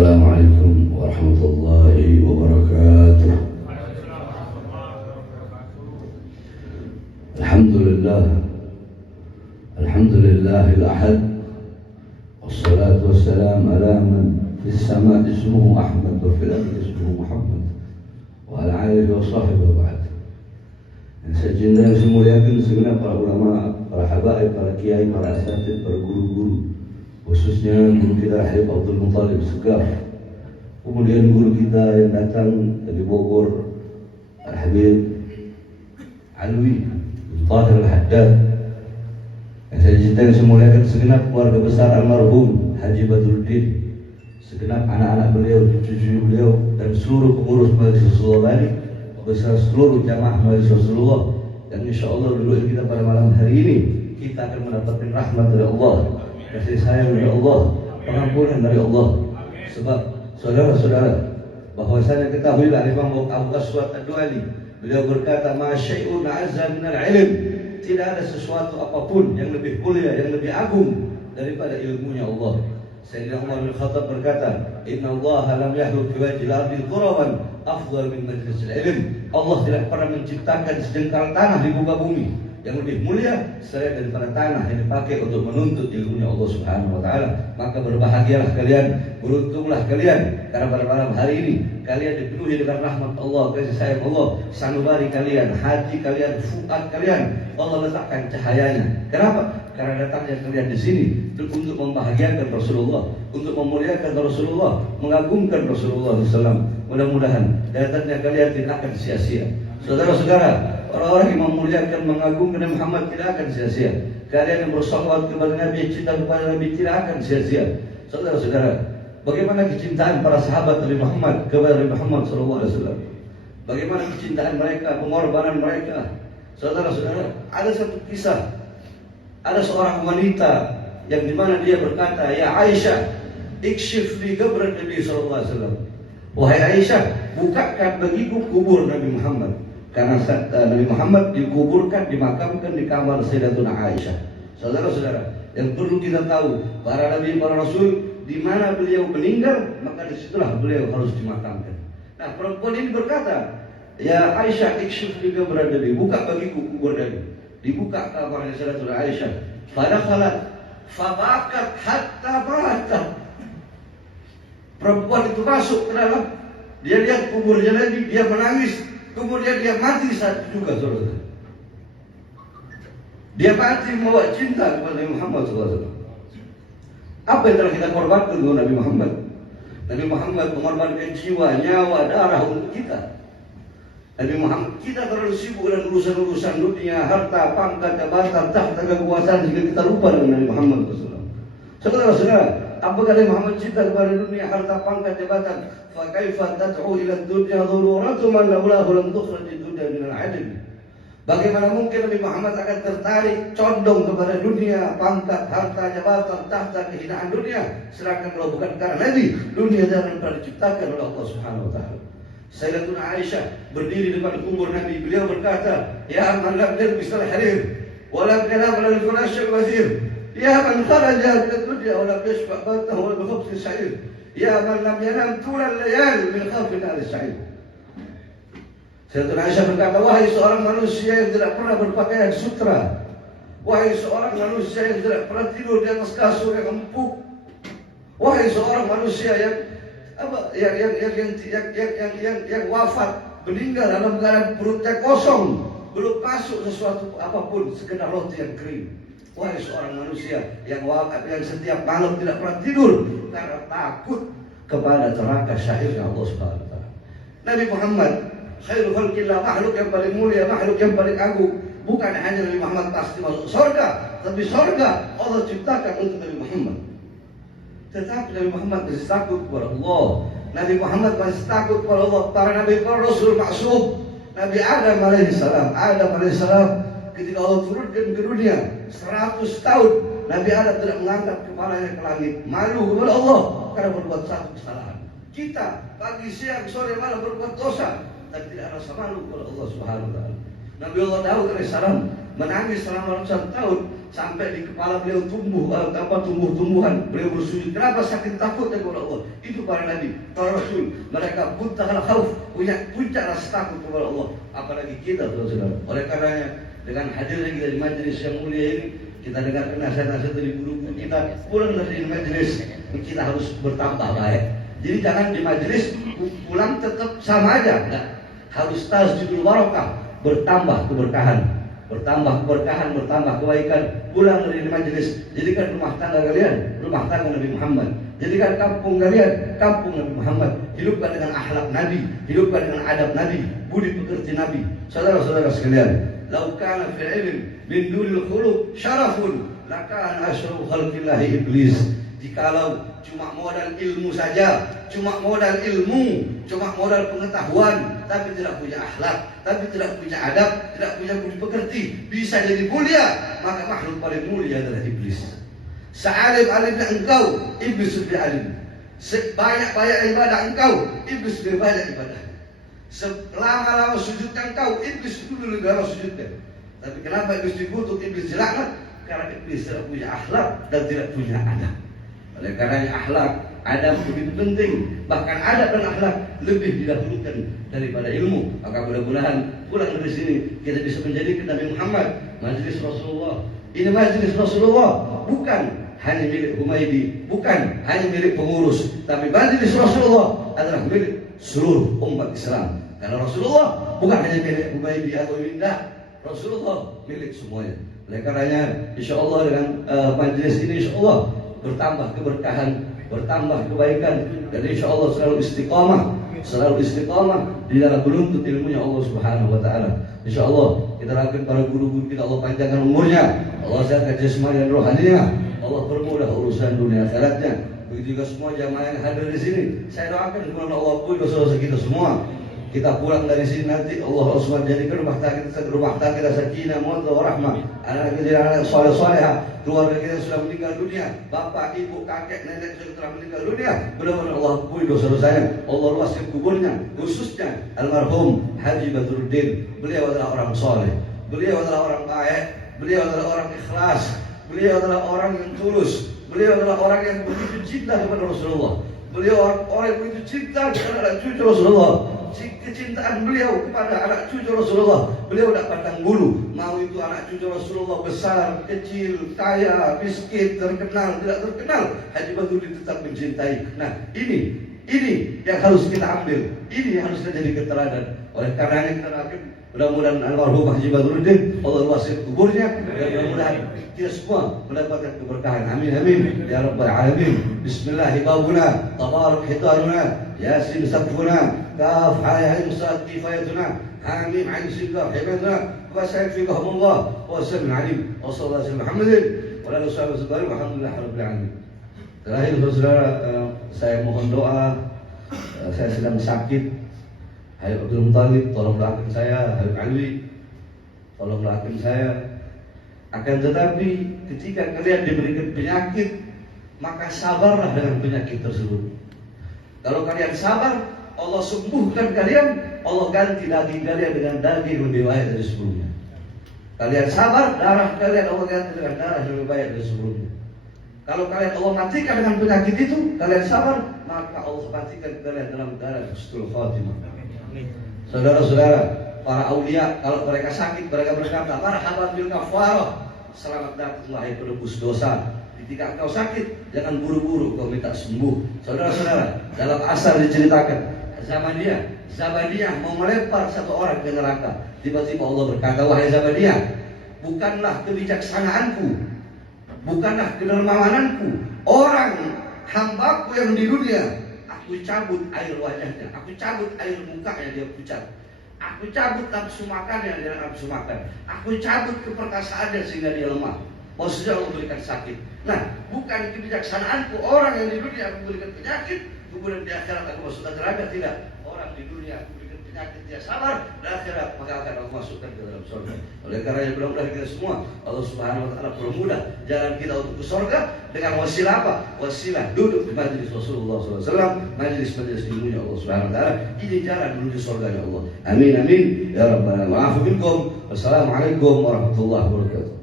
Assalamualaikum warahmatullahi wabarakatuh. Alhamdulillahil ahad. Wassalatu wassalamu ala man fis sama ismuhu Ahmad wa fil ardi ismuhu Muhammad wa ala alihi wa sahbihi wa ba'd. Yang saya cintai, yang saya muliakan segenap para ulama, para habaib, para kiai, para asatid, para guru-guru, khususnya guru kita Habib Abdul Muttalib Segaf, kemudian guru kita yang datang dari Bogor, Habib Alwi Tahir Al-Haddad. Yang saya cintai, yang saya muliakan segenap keluarga besar almarhum Haji Badruddin, segenap anak-anak beliau, cucu beliau, dan seluruh pengurus Majelis Rasulullah Bali, beserta seluruh jamaah Majelis Rasulullah. Dan insya Allah dulu kita pada malam hari ini kita akan mendapatkan rahmat dari Allah, kasih sayang dari Allah, pengampunan dari Allah. Sebab saudara-saudara, bahwasanya ketahuilah Imam Abu Aswad Ad-Du'ali, beliau berkata, "Ma syai'un azza minal ilm." Tidak ada sesuatu apapun yang lebih mulia, yang lebih agung daripada ilmunya Allah. Sayyidina Umar bin Khattab berkata, "Inna Allah lam yahluk fi wajhil ardi quraban afdal min majlisil ilm." Allah tidak pernah menciptakan sejengkal tanah di muka bumi yang lebih mulia selain daripada tanah yang dipakai untuk menuntut ilmunya Allah Subhanahu wa taala. Maka berbahagialah kalian, beruntunglah kalian, karena pada malam hari ini kalian dipenuhi dengan rahmat Allah, kasih sayang Allah, sanubari kalian, hati kalian, fuad kalian, Allah letakkan cahayanya. Kenapa? Karena datangnya kalian di sini untuk membahagiakan Rasulullah, untuk memuliakan Rasulullah, mengagungkan Rasulullah SAW. Mudah-mudahan datangnya kalian tidak akan sia-sia. Saudara-saudara, orang-orang yang memuliakan, mengagungkan Nabi Muhammad tidak akan sia-sia. Kalian yang bersalawat kepada Nabi, cinta kepada Nabi tidak akan sia-sia. Saudara-saudara, bagaimana kecintaan para sahabat Nabi Muhammad kepada Nabi Muhammad SAW? Bagaimana kecintaan mereka, pengorbanan mereka? Saudara-saudara, ada satu kisah. Ada seorang wanita yang dimana dia berkata, "Ya Aisyah, ikshif li qabr Nabi SAW." Wahai Aisyah, bukakan bagiku kubur Nabi Muhammad. Karena Nabi Muhammad dikuburkan, dimakamkan di kamar Sayyidatuna Aisyah. Saudara-saudara, yang perlu kita tahu, para nabi, para rasul, di mana beliau meninggal, maka disitulah beliau harus dimakamkan. Nah, perempuan ini berkata, "Ya Aisyah, ikshif li qabr Nabi, buka bagiku kubur Nabi." Dibuka kamarnya Sayyidatuna Aisyah. Fadakhalat fabakat hatta matat. Perempuan itu masuk ke dalam, dia lihat kuburnya Nabi, dia menangis, kemudian dia mati saat itu juga, saudara. Dia mati membawa cinta kepada Nabi Muhammad SAW. Apa yang telah kita korbankan untuk Nabi Muhammad? Nabi Muhammad mengorbankan jiwa, nyawa, darah untuk kita. Nabi Muhammad, kita terlalu sibuk dengan urusan-urusan dunia, harta, pangkat, jabatan, tahta, kekuasaan, sehingga kita lupa dengan Nabi Muhammad SAW. Saudara-saudara, apakah Nabi Muhammad cinta kepada dunia, harta, pangkat, jabatan? Fa kaifa tad'u ila dunya dhururatu man laulahu lam tukhraj dunya min al-'adl. Bagaimana mungkin Nabi Muhammad akan tertarik, condong kepada dunia, pangkat, harta, jabatan, tahta, kehinaan dunia, sedangkan kalau bukan karena Nabi, dunia jangan pernah diciptakan oleh Allah Subhanahu wa taala. Sayyidatuna Aisyah berdiri di depan kubur Nabi, beliau berkata, "Ya man lam yalbis al-harir wa lam yanam ala al-furash al-wathir, ya man kharaja min ad-dunya wa lam yashfa batnahu wa bi khubz al-sha'ir, ya man lam yanam tul al-layali min khawfin al-sha'ir." Sayyidatuna Aisyah berkata, "Wahai seorang manusia yang tidak pernah berpakaian sutra, wahai seorang manusia yang tidak pernah tidur di atas kasur yang empuk, wahai seorang manusia yang wafat, meninggal dalam keadaan perutnya kosong, belum masuk sesuatu apapun, sekedar roti yang kering. Wahai seorang manusia yang wafat, yang setiap malam tidak pernah tidur karena takut kepada neraka syahirnya Allah Subhanahu wa taala." Nabi Muhammad khairul khalqillah, makhluk yang paling mulia, makhluk yang paling agung. Bukan hanya Nabi Muhammad pasti masuk surga, tapi surga Allah ciptakan untuk Nabi Muhammad. Tetapi Nabi Muhammad masih takut kepada Allah. Nabi Muhammad masih takut kepada Allah. Para nabi, para rasul maksum. Nabi Adam alaihissalam, ketika Allah turunkan ke dunia 100 tahun, Nabi Adam tidak mengangkat kepalanya ke langit, malu kepada Allah karena berbuat satu kesalahan. Kita pagi, siang, sore, malam berbuat dosa dan tidak rasa malu kepada Allah Subhanahu wa taala. Nabi Allah Daud alaihissalam menangis selama ratusan tahun sampai di kepala beliau tumbuh-tumbuhan. Beliau bersujud. Kenapa saking takutnya kepada Allah? Itu para nabi, para rasul. Mereka muntahal khauf, punya puncak rasa takut kepada Allah. Apalagi kita, saudara. Oleh karenanya dengan hadirnya kita di majelis yang mulia ini, kita dengarkan nasihat-nasihat dari guru kita. Pulang dari majelis, kita harus bertambah baik. Jadi jangan di majelis pulang tetap sama aja. Nah, harus tasjidul barakah, bertambah keberkahan, bertambah kebaikan. Pulang dari majelis, jadikan rumah tangga kalian rumah tangga Nabi Muhammad. Jadikan kampung kalian kampung Nabi Muhammad. Hidupkan dengan akhlak Nabi, hidupkan dengan adab Nabi, budi pekerti Nabi. Saudara-saudara sekalian, lau kana fil ilm min dunil khuluq syarafun lakana asyrafu khalqillahi iblis. Jikalau cuma modal ilmu saja, cuma modal pengetahuan, tapi tidak punya akhlak, tapi tidak punya adab, tidak punya budi pekerti, bisa jadi mulia, maka makhluk paling mulia adalah iblis. Sealim-alimnya engkau, iblis lebih alim. Sebanyak-banyak ibadah engkau, iblis lebih banyak ibadah. Selama-lama sujudnya engkau, iblis dulu lebih lama sujudnya. Tapi kenapa iblis dikutuk, iblis dilaknat? Karena iblis tidak punya akhlak dan tidak punya adab. Oleh karenanya akhlak, adab begitu penting. Bahkan adab dan akhlak lebih didahulukan daripada ilmu. Maka mudah-mudahan pulang dari sini kita bisa menjadikan Nabi Muhammad majelis Rasulullah. Ini majelis Rasulullah bukan hanya milik Humaydi, bukan hanya milik pengurus, tapi majelis Rasulullah adalah milik seluruh umat Islam. Karena Rasulullah bukan hanya milik Humaydi atau Winda, Rasulullah milik semuanya. Oleh karenanya insyaallah dengan majelis ini insyaallah bertambah keberkahan, bertambah kebaikan, dan insya Allah selalu istiqamah di dalam menuntut ilmunya Allah Subhanahu Wa Taala. Insya Allah kita doakan para guru-guru kita, Allah panjangkan umurnya, Allah sehatkan jasmani dan rohaninya, Allah permudah urusan dunia akhiratnya. Begitu juga semua jamaah yang hadir di sini, saya doakan kepada Allah ampuni dosa-dosa kita semua. Kita pulang dari sini nanti Allah SWT jadikan rumah tangga kita sakinah, mawaddah, warahmah. Anak kita anak soleh-solehah, keluarga kita sudah meninggal dunia, bapak, ibu, kakek, nenek sudah telah meninggal dunia. Mudah-mudahan Allah ampuni dosa-dosanya, Allah luaskan kuburnya, khususnya almarhum Haji Badruddin. Beliau adalah orang soleh, beliau adalah orang baik, beliau adalah orang ikhlas, beliau adalah orang yang tulus, beliau adalah orang yang begitu cinta kepada Rasulullah. Beliau orang yang begitu cinta kepada anak cucu Rasulullah. Kecintaan beliau kepada anak cucu Rasulullah, beliau tidak pandang bulu. Mau itu anak cucu Rasulullah besar, kecil, kaya, miskin, terkenal, tidak terkenal, Haji Badruddin tetap mencintai. Nah, ini yang harus kita ambil, ini yang harus kita jadi keteladanan. Oleh karenanya kita akan mudah-mudahan almarhum Haji Badruddin Allah luaskan kuburnya, dan mudah-mudahan kita semua mendapatkan keberkahan. Amin amin ya rabbal alamin. Bismillahirrahmanirrahim. Tabarak hitaruna, yasin sabfuna, kaf ayin sad kifayatuna, hamim ain sidda hibatuna, wa sayfiqahumullah wa sallallahu alim wa sallallahu alaihi Muhammadin wa ala alihi wasallam. Alhamdulillah rabbil alamin. Terakhir saudara, saya mohon doa. Saya sedang sakit. Habib Abdul Muttalib, tolong doakan saya. Habib Alwi, tolong doakan saya. Akan tetapi ketika kalian diberikan penyakit, maka sabarlah dengan penyakit tersebut. Kalau kalian sabar, Allah sembuhkan kalian, Allah ganti daging kalian dengan daging lebih baik dari sebelumnya. Kalian sabar, darah kalian Allah ganti dengan darah lebih baik dari sebelumnya. Kalau kalian Allah matikan dengan penyakit itu, kalian sabar, maka Allah matikan kalian dalam darah husnul khatimah. Saudara-saudara, para aulia kalau mereka sakit, mereka berkata, marhaban bil kafarah, selamat datang wahai penebus dosa. Ketika engkau sakit, jangan buru-buru kau minta sembuh. Saudara-saudara, dalam Asar diceritakan, Zabadiyah mau melempar satu orang ke neraka. Tiba-tiba Allah berkata, wahai Zabadiyah, bukanlah kebijaksanaanku, bukanlah kedermawananku, orang hambaku yang di dunia, aku cabut air wajahnya, aku cabut air mukanya, dia pucat. Aku cabut nafsu makannya, dia nafsu makan. Aku cabut keperkasaannya sehingga dia lemah. Maksudnya Allah berikan sakit. Nah, bukan kebijaksanaanku orang yang di dunia aku berikan penyakit, kemudian di akhirat aku masukkan neraka. Tidak. Orang di dunia aku berikan penyakit, dia sabar, di akhirat maka akan aku masukkan ke dalam surga. Oleh karena mudah-mudahan kita semua Allah Subhanahu Wa Taala permudah jalan kita untuk ke surga dengan wasilah apa? Wasilah duduk di majelis Rasulullah SAW, majelis ilmunya Allah Subhanahu Wa Taala. Ini jalan menuju surganya Allah. Amin amin ya rabbal alamin. Wassalamualaikum warahmatullahi wabarakatuh.